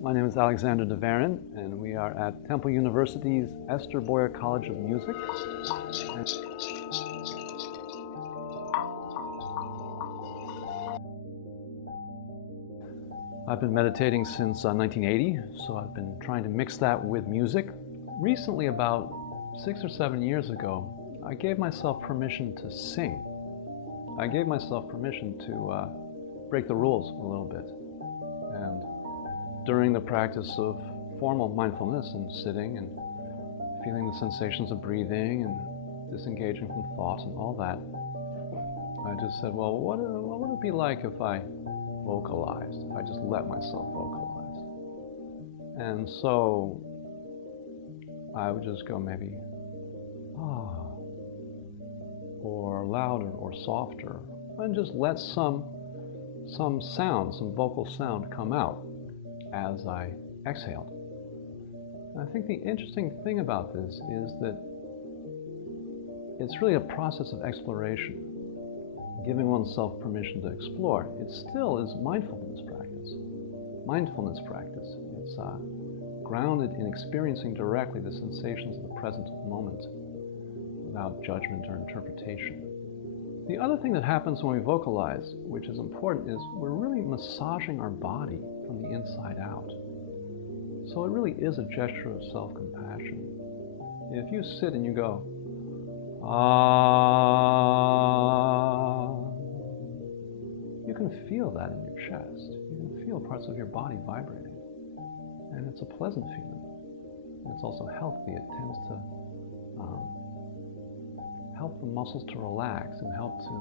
My name is Alexander deVaron, and we are at Temple University's Esther Boyer College of Music. I've been meditating since 1980, so I've been trying to mix that with music. Recently, about 6 or 7 years ago, I gave myself permission to sing. I gave myself permission to break the rules a little bit. And during the practice of formal mindfulness and sitting and feeling the sensations of breathing and disengaging from thoughts and all that, I just said, well, what would it be like if I vocalized, if I just let myself vocalize? And so I would just go maybe, or louder or softer, and just let some sound, some vocal sound come out as I exhaled. And I think the interesting thing about this is that it's really a process of exploration, giving oneself permission to explore. It still is mindfulness practice. Mindfulness practice. It's grounded in experiencing directly the sensations of the present moment without judgment or interpretation. The other thing that happens when we vocalize, which is important, is we're really massaging our body from the inside out. So it really is a gesture of self-compassion. If you sit and you go, you can feel that in your chest. You can feel parts of your body vibrating. And it's a pleasant feeling. It's also healthy. It tends to help the muscles to relax and help to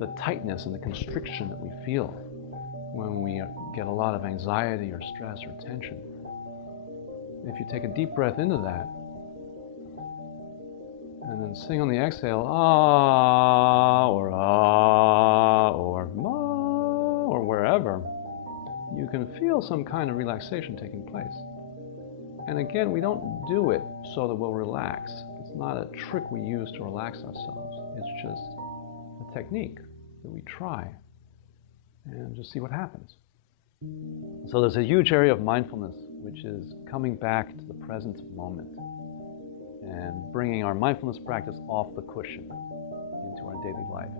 the tightness and the constriction that we feel when we get a lot of anxiety or stress or tension. If you take a deep breath into that and then sing on the exhale, or ma, or wherever, you can feel some kind of relaxation taking place. And again, we don't do it so that we'll relax. It's not a trick we use to relax ourselves. It's just a technique that we try and just see what happens. So there's a huge area of mindfulness, which is coming back to the present moment and bringing our mindfulness practice off the cushion into our daily life.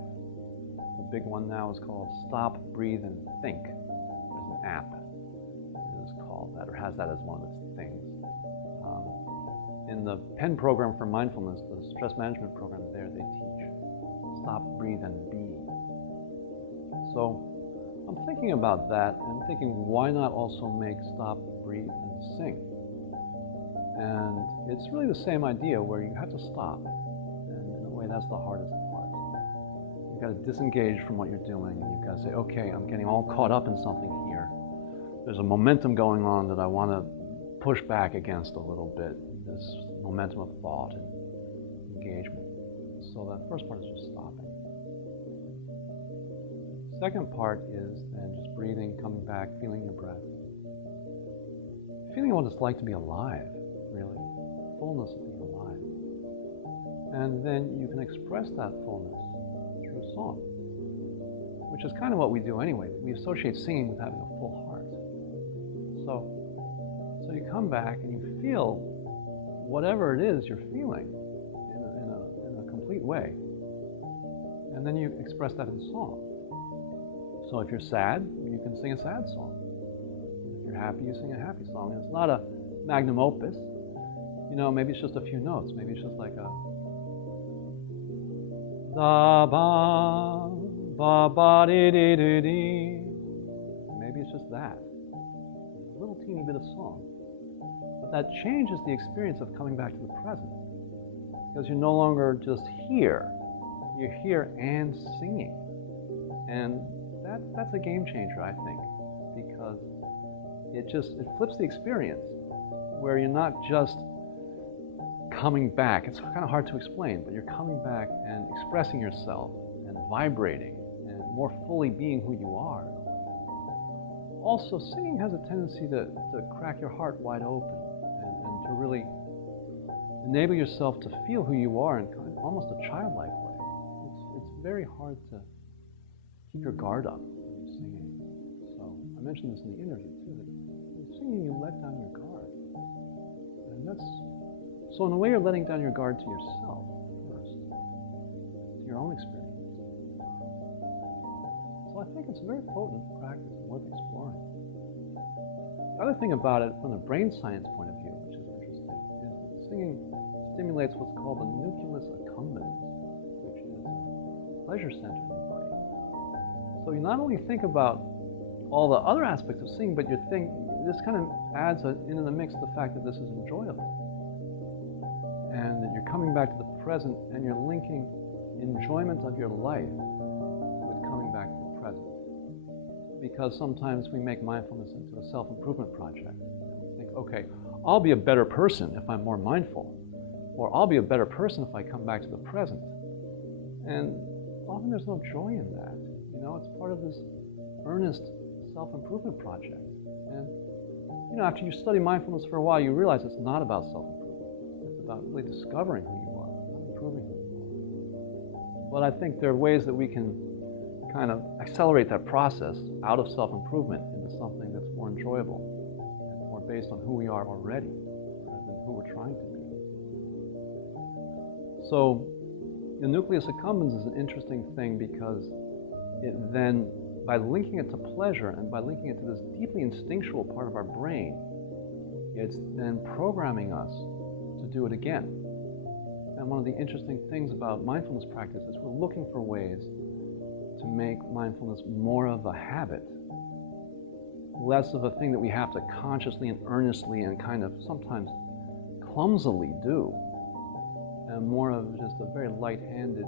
The big one now is called Stop, Breathe, and Think. There's an app that is called that, or has that as one of its things. In the PEN program for mindfulness, the stress management program there, they teach stop, breathe, and be. So I'm thinking about that and thinking, why not also make stop, breathe, and sing? And it's really the same idea where you have to stop. And in a way, that's the hardest part. You've got to disengage from what you're doing, and you've got to say, okay, I'm getting all caught up in something here. There's a momentum going on that I want to push back against a little bit, this momentum of thought and engagement. So that first part is just stopping. Second part is then just breathing, coming back, feeling your breath. Feeling what it's like to be alive, really. Fullness of being alive. And then you can express that fullness through song, which is kind of what we do anyway. We associate singing with having a full heart. So you come back and you feel whatever it is you're feeling in a complete way. And then you express that in song. So if you're sad, you can sing a sad song. If you're happy, you sing a happy song. And it's not a magnum opus. You know, maybe it's just a few notes. Maybe it's just like a da ba ba ba dee dee dee dee. Maybe it's just that. A little teeny bit of song. But that changes the experience of coming back to the present. Because you're no longer just here. You're here and singing. And that's a game changer, I think. Because it flips the experience where you're not just coming back. It's kind of hard to explain, but you're coming back and expressing yourself and vibrating and more fully being who you are. Also, singing has a tendency to crack your heart wide open and to really enable yourself to feel who you are in kind of almost a childlike way. It's very hard to keep your guard up when you're singing. So I mentioned this in the interview too, that singing, you let down your guard. And that's, so in a way you're letting down your guard to yourself first, to your own experience. So I think it's a very potent practice and worth exploring. The other thing about it from the brain science point of view, which is interesting, is that singing stimulates what's called the nucleus accumbens, which is a pleasure center in the brain. So you not only think about all the other aspects of singing, but you think, this kind of adds into the mix the fact that this is enjoyable. And that you're coming back to the present and you're linking enjoyment of your life with coming back to the present. Because sometimes we make mindfulness into a self-improvement project. We think, okay, I'll be a better person if I'm more mindful. Or I'll be a better person if I come back to the present. And often there's no joy in that. You know, it's part of this earnest self-improvement project. And, you know, after you study mindfulness for a while, you realize it's not about self-improvement. It's about really discovering who you are, not improving who you are. But I think there are ways that we can kind of accelerate that process out of self-improvement into something that's more enjoyable and more based on who we are already rather than who we're trying to be. So the nucleus accumbens is an interesting thing because it then, by linking it to pleasure and by linking it to this deeply instinctual part of our brain, it's then programming us to do it again. And one of the interesting things about mindfulness practice is we're looking for ways to make mindfulness more of a habit, less of a thing that we have to consciously and earnestly and kind of sometimes clumsily do, and more of just a very light-handed